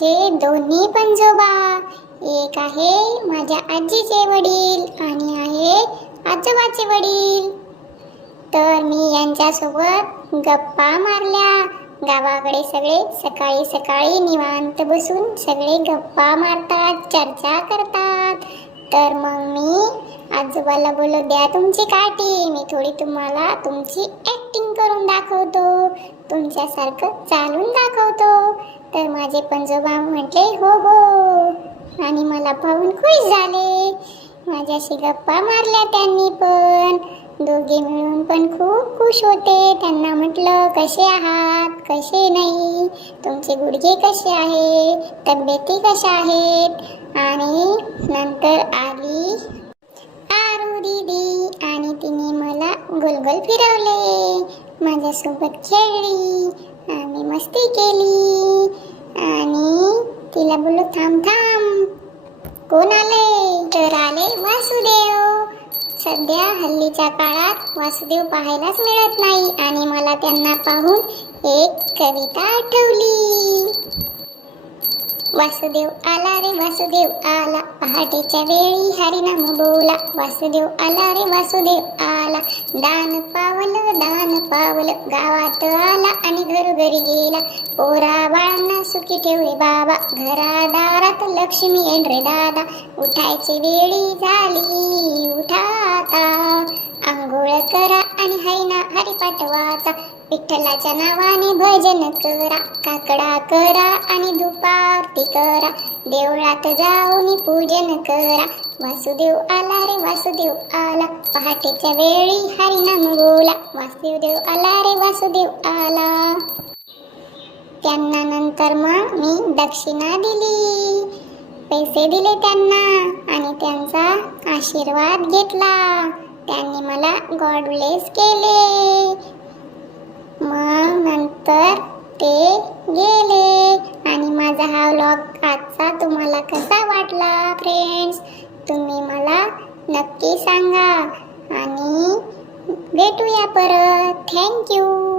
माझे दोन्ही पंजोबा, एक आहे माझ्या आजीचे वडील आणि आहे आजोबाचे वडील. तर मी यांच्यासोबत गप्पा मारल्या. गावाकडे सगळे सकाळी सकाळी निवांत बसून सगळे गप्पा मारतात, चर्चा करतात. तर मग मी आजोबाला बोललो, द्या तुमची काठी, मी थोडी तुम्हाला तुमची ॲक्टिंग करून दाखवतो, तुमच्यासारखं चालून दाखवतो. तर माझे पंजोबा म्हटले हो हो आणि मला पाहून खुश झाले. माझ्याशी गप्पा मारल्या त्यांनी पण. दोघे मिळून पण खूप खुश होते. त्यांना म्हटलं, कसे आहात, कसे नाही, तुमचे गुडघे कसे आहे, तब्येती कशा आहेत. आणि नंतर आली आरू दीदी आणि तिने मला गोल गोल फिरवले, माझ्यासोबत खेळली, आम्ही मस्ती केली. आणि तिला बोललो, थांब थांब, कोण आले? तर आले वासुदेव. सध्या हल्लीच्या काळात वासुदेव पाहायलाच मिळत नाही आणि मला त्यांना पाहून एक कविता आठवली. वासुदेव आला रे वासुदेव आला, पहाटेच्या वेळी हरिनाम बोला. वासुदेव आला रे वासुदेव आला, दान पावलं गावात आला आणि घरोघरी गेला. पोरा बाळांना सुखी ठेवले बाबा, घरादारात लक्ष्मी येईल रे दादा. उठायची वेळी झाली, उठा आता, आंघोळ करा आणि हैना हरिपाठ वाचा. विठ्ठलाच्या नावाने भजन करा, काकडा करा आणि धुपारती करा. देवळात जाऊन पूजन करा. वासुदेव आला रे वासुदेव आला, पहाटेच्या वेळी हरिनाम बोला. वासुदेव आला रे वासुदेव आला. त्यांना नंतर मग मी दक्षिणा दिली, पैसे दिले त्यांना आणि त्यांचा आशीर्वाद घेतला. त्यांनी मला गॉड ब्लेस केले. मग नंतर ते गेले. आणि माझा हा व्लॉग आजचा तुम्हाला कसा वाटला फ्रेंड्स, तुम्ही मला नक्की सांगा. आणि भेटूया परत. थँक्यू.